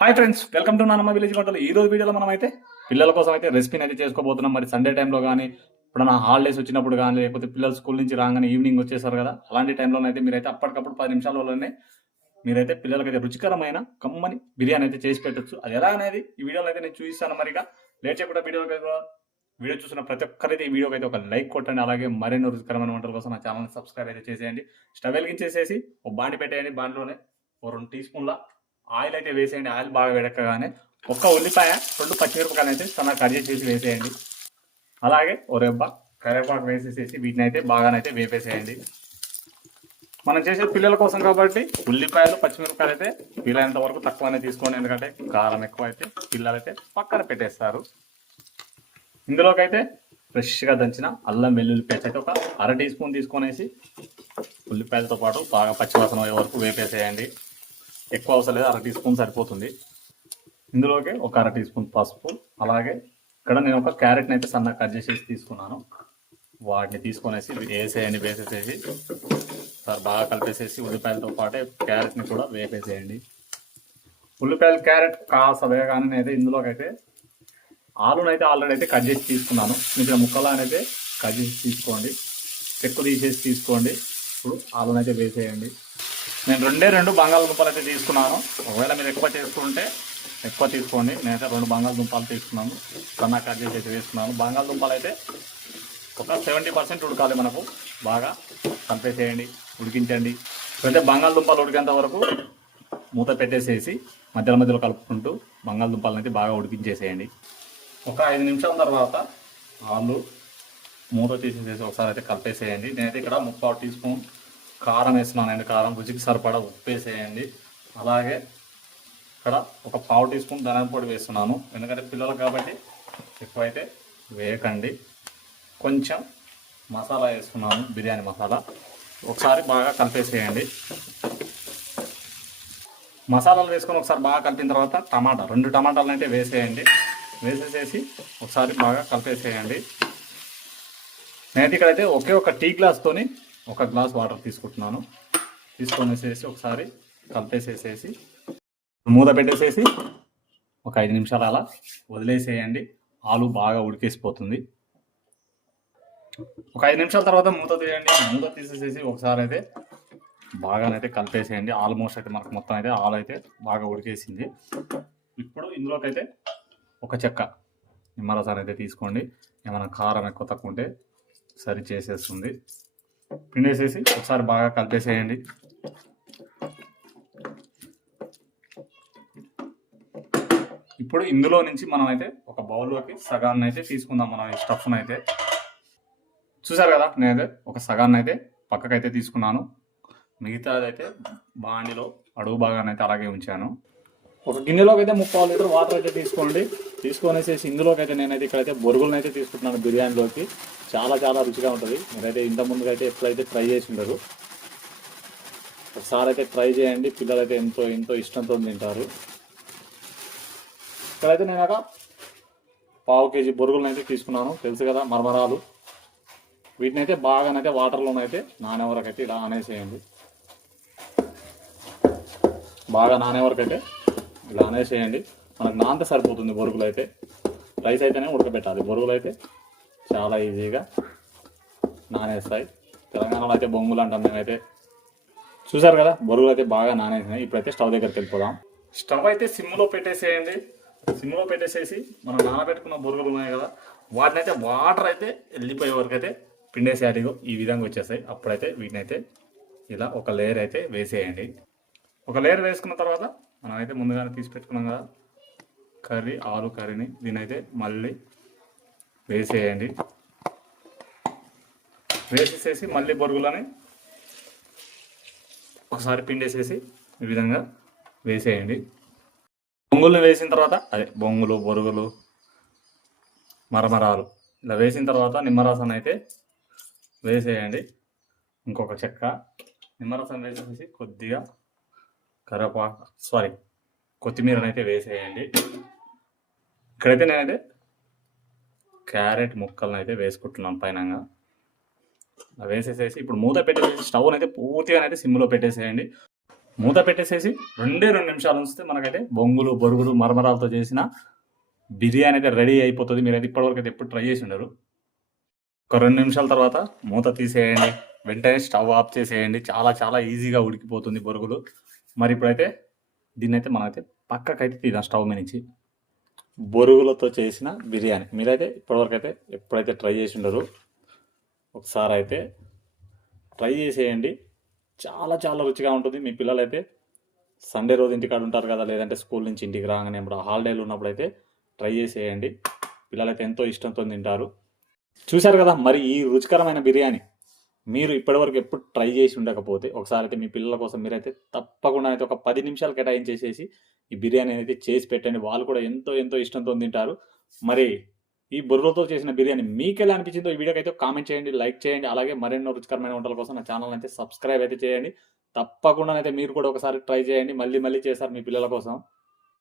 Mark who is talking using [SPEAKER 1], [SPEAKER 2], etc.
[SPEAKER 1] Hi friends welcome to నానమ్మ village వంటలు ఈ రోజు వీడియోలో మనం అయితే పిల్లల కోసం అయితే రెసిపీని అయితే చేసుకోబోతున్నాం. మరి సండే టైంలో కానీ నా హాలిడేస్ వచ్చినప్పుడు కానీ లేకపోతే పిల్లలు స్కూల్ నుంచి రాగానే ఈవినింగ్ వచ్చేసారు కదా అలాంటి టైంలో అయితే మీరైతే అప్పటికప్పుడు పది నిమిషాలలోనే మీరైతే పిల్లలకైతే రుచికరమైన కమ్మని బిర్యానీ అయితే చేసి పెట్టొచ్చు. అది ఎలా అనేది ఈ వీడియోలో అయితే నేను చూపిస్తాను. మరిగా లేట్ చేయకుండా వీడియోకి అయితే వీడియో చూసిన ప్రతి ఒక్కరైతే ఈ వీడియోకి అయితే ఒక లైక్ కొట్టండి. అలాగే మరెన్నో రుచికరమైన వంటల కోసం నా ఛానల్ సబ్స్క్రైబ్ అయితే చేసేయండి. స్టవ్ వెలిగించేసేసి ఒక బాండి పెట్టేయండి. బాండిలోనే ఓ రెండు టీ స్పూన్ల ఆయిల్ అయితే వేసేయండి. ఆయిల్ బాగా వేడక్కగానే ఒక్క ఉల్లిపాయ రెండు పచ్చిమిరపకాయలు అయితే సన్న కట్ చేసి వేసేయండి. అలాగే ఓ రెబ్బ కరివేపాకు వేసేసేసి వీటిని అయితే బాగానైతే వేపేసేయండి. మనం చేసే పిల్లల కోసం కాబట్టి ఉల్లిపాయలు పచ్చిమిరపకాయలు అయితే వీలైనంత వరకు తక్కువనే తీసుకోండి. ఎందుకంటే కారం ఎక్కువ అయితే పిల్లలు అయితే పక్కన పెట్టేస్తారు. ఇందులోకైతే ఫ్రెష్గా దంచిన అల్లం వెల్లుల్లి పేస్ట్ అయితే ఒక అర టీ స్పూన్ తీసుకొనేసి ఉల్లిపాయలతో పాటు బాగా పచ్చివాసన అయ్యే వరకు వేపేసేయండి. ఎక్కువ అవసరం లేదు అర టీ స్పూన్ సరిపోతుంది. ఇందులోకి ఒక అర టీ స్పూన్ పసుపు అలాగే ఇక్కడ నేను ఒక క్యారెట్ని అయితే సన్నగా కట్ చేసేసి తీసుకున్నాను. వాటిని తీసుకొనేసి వేసేయండి వేసేసేసి. సార్ బాగా కలిపేసేసి ఉల్లిపాయలతో పాటే క్యారెట్ని కూడా వేపేసేయండి. ఉల్లిపాయలు క్యారెట్ కాస్త వేగానే అయితే ఇందులోకైతే ఆలునైతే అయితే ఆల్రెడీ అయితే కట్ చేసి తీసుకున్నాను. మీకు ముక్కలానైతే అయితే కట్ చేసి తీసుకోండి. చెక్కు తీసేసి తీసుకోండి. ఇప్పుడు ఆలునైతే వేసేయండి. నేను రెండే రెండు బంగాళదుంపలు అయితే తీసుకున్నాను. ఒకవేళ మీరు ఎక్కువ చేసుకుంటే ఎక్కువ తీసుకోండి. నేనైతే రెండు బంగాళదుంపలు తీసుకున్నాను. సన్నా కట్ చేసి అయితే వేసుకున్నాను. బంగాళదుంపలు అయితే ఒక సెవెంటీ పర్సెంట్ ఉడకాలి మనకు. బాగా కలిపేసేయండి ఉడికించండి. అయితే బంగాళదుంపలు ఉడికేంత వరకు మూత పెట్టేసేసి మధ్యలో మధ్యలో కలుపుకుంటూ బంగాళదుంపలను అయితే బాగా ఉడికించేసేయండి. ఒక ఐదు నిమిషాల తర్వాత ఆలు మూత తీసేసేసి ఒకసారి అయితే కలిపేసేయండి. నేనైతే ఇక్కడ ముప్పావు టీ స్పూన్ కారం వేస్తున్నానండి కారం రుచికి సరిపడా ఉప్పు వేసేయండి. అలాగే ఇక్కడ ఒక పావు టీ స్పూన్ ధనియాల పొడి వేస్తున్నాను. ఎందుకంటే పిల్లలు కాబట్టి ఎక్కువ అయితే వేయకండి. కొంచెం మసాలా వేసుకున్నాను బిర్యానీ మసాలా. ఒకసారి బాగా కలిపేసేయండి. మసాలాలు వేసుకొని ఒకసారి బాగా కలిపిన తర్వాత టమాటా రెండు టమాటాలు అయితే వేసేయండి. వేసేసేసి ఒకసారి బాగా కలిపేసేయండి. నేనైతే ఇక్కడైతే ఒకే ఒక టీ గ్లాస్తోని ఒక గ్లాస్ వాటర్ తీసుకుంటున్నాను. తీసుకొనేసేసి ఒకసారి కలిపేసేసేసి మూత పెట్టేసేసి ఒక ఐదు నిమిషాలు అలా వదిలేసేయండి. ఆలు బాగా ఉడికేసిపోతుంది. ఒక ఐదు నిమిషాల తర్వాత మూత తీయండి. మూత తీసేసేసి ఒకసారి అయితే బాగానైతే కలిపేసేయండి. ఆల్మోస్ట్ అయితే మనకు మొత్తం అయితే ఆలు అయితే బాగా ఉడికేసింది. ఇప్పుడు ఇందులోకైతే ఒక చెక్క నిమ్మరసాన్ని అయితే తీసుకోండి. ఏమైనా కారం ఎక్కువ తక్కువ ఉంటే సరి చేసేస్తుంది. పిండేసేసి ఒకసారి బాగా కలిపేసేయండి. ఇప్పుడు ఇందులో నుంచి మనం అయితే ఒక బౌల్లోకి సగాన్ని అయితే తీసుకుందాం మనం ఈ స్టఫ్ను అయితే చూసారు కదా నేనైతే ఒక సగాన్ని అయితే పక్కకైతే తీసుకున్నాను. మిగతాదైతే అయితే బాండిలో అడుగు భాగాన్ని అయితే అలాగే ఉంచాను. ఒక గిన్నెలోకి అయితే ముప్పై లీటర్ వాటర్ అయితే తీసుకోండి. తీసుకొనేసేసి ఇందులోకి అయితే నేనైతే ఇక్కడైతే బొరుగులను అయితే తీసుకుంటున్నాను బిర్యానీలోకి. చాలా చాలా రుచిగా ఉంటుంది. మీరైతే ఇంత ముందుగా అయితే ఎప్పుడైతే ట్రై చేసి ఉండరు ఒకసారి అయితే ట్రై చేయండి. పిల్లలు అయితే ఎంతో ఎంతో ఇష్టంతో తింటారు. ఇక్కడైతే నేను ఒక పావు కేజీ బొరుగులను అయితే తీసుకున్నాను. తెలుసు కదా మరమరాలు. వీటిని అయితే బాగానైతే వాటర్లోనైతే నానే వరకు అయితే ఇలా ఆనేసేయండి. బాగా నానే వరకు అయితే ఇలా అనేసేయండి మనకు నాంత సరిపోతుంది బొరుగులు అయితే. రైస్ అయితేనే ఉడకబెట్టాలి. బొరుగులు అయితే చాలా ఈజీగా నానేస్తాయి. తెలంగాణలో అయితే బొంగులు అంటాం మేమైతే. చూసారు కదా బొరుగులు అయితే బాగా నానేసినాయి. ఇప్పుడైతే స్టవ్ దగ్గరికి వెళ్ళిపోదాం. స్టవ్ అయితే సిమ్లో పెట్టేసేయండి. సిమ్లో పెట్టేసేసి మనం నానబెట్టుకున్న బొరుగులు ఉన్నాయి కదా వాటిని అయితే వాటర్ అయితే వెళ్ళిపోయే వరకు అయితే పిండేసేటిగో ఈ విధంగా వచ్చేస్తాయి. అప్పుడైతే వీటిని అయితే ఇలా ఒక లేయర్ అయితే వేసేయండి. ఒక లేయర్ వేసుకున్న తర్వాత మనమైతే ముందుగానే తీసి పెట్టుకున్నాం కదా. కర్రీ ఆలు కర్రీని దీని అయితే మళ్ళీ వేసేయండి. వేసేసేసి మళ్ళీ బొరుగులని ఒకసారి పిండేసేసి ఈ విధంగా వేసేయండి. బొంగులు వేసిన తర్వాత అదే బొంగులు బొరుగులు మరమరాలు ఇలా వేసిన తర్వాత నిమ్మరసం అయితే వేసేయండి. ఇంకొక చెక్క. నిమ్మరసం వేసేసి కొద్దిగా కరివేపాకు సారీ కొత్తిమీరనైతే వేసేయండి. ఇక్కడైతే నేనైతే క్యారెట్ ముక్కలను అయితే వేసుకుంటున్నాను పైనంగా వేసేసేసి ఇప్పుడు మూత పెట్టేసేసి స్టవ్ అయితే పూర్తిగా అయితే సిమ్లో పెట్టేసేయండి. మూత పెట్టేసేసి రెండే రెండు నిమిషాలు ఉంచితే మనకైతే బొంగులు బొరుగులు మరమరాలతో చేసిన బిర్యానీ అయితే రెడీ అయిపోతుంది. మీరైతే ఇప్పటివరకు అయితే ఎప్పుడు ట్రై చేసి ఉండరు. ఒక రెండు నిమిషాల తర్వాత మూత తీసేయండి. వెంటనే స్టవ్ ఆఫ్ చేసేయండి. చాలా చాలా ఈజీగా ఉడికిపోతుంది బొరుగులు. మరి ఇప్పుడైతే దీన్ని అయితే మనమైతే పక్కకైతే తీద్దాం స్టవ్ మీద నుంచి బొరుగులతో చేసిన బిర్యానీ. మీరైతే ఇప్పటివరకు అయితే ఎప్పుడైతే ట్రై చేసి ఉండరు ఒకసారి అయితే ట్రై చేసేయండి. చాలా చాలా రుచిగా ఉంటుంది. మీ పిల్లలైతే సండే రోజు ఇంటికాడ ఉంటారు కదా లేదంటే స్కూల్ నుంచి ఇంటికి రాగానే ఇప్పుడు హాలిడేలు ఉన్నప్పుడు అయితే ట్రై చేసేయండి. పిల్లలైతే ఎంతో ఇష్టంతో తింటారు. చూశారు కదా మరి ఈ రుచికరమైన బిర్యానీ. మీరు ఇప్పటివరకు ఎప్పుడు ట్రై చేసి ఉండకపోతే ఒకసారి అయితే మీ పిల్లల కోసం మీరైతే తప్పకుండా అయితే ఒక పది నిమిషాలు కేటాయించేసేసి ఈ బిర్యానీ అయితే చేసి పెట్టండి. వాళ్ళు కూడా ఎంతో ఎంతో ఇష్టంతో తింటారు. మరి ఈ బుర్రతో చేసిన బిర్యానీ మీకు ఎలా అనిపించిందో ఈ వీడియోకి అయితే కామెంట్ చేయండి లైక్ చేయండి. అలాగే మరెన్నో రుచికరమైన వంటల కోసం నా ఛానల్ అయితే సబ్స్క్రైబ్ అయితే చేయండి. తప్పకుండా అయితే మీరు కూడా ఒకసారి ట్రై చేయండి. మళ్ళీ మళ్ళీ చేస్తారు మీ పిల్లల కోసం.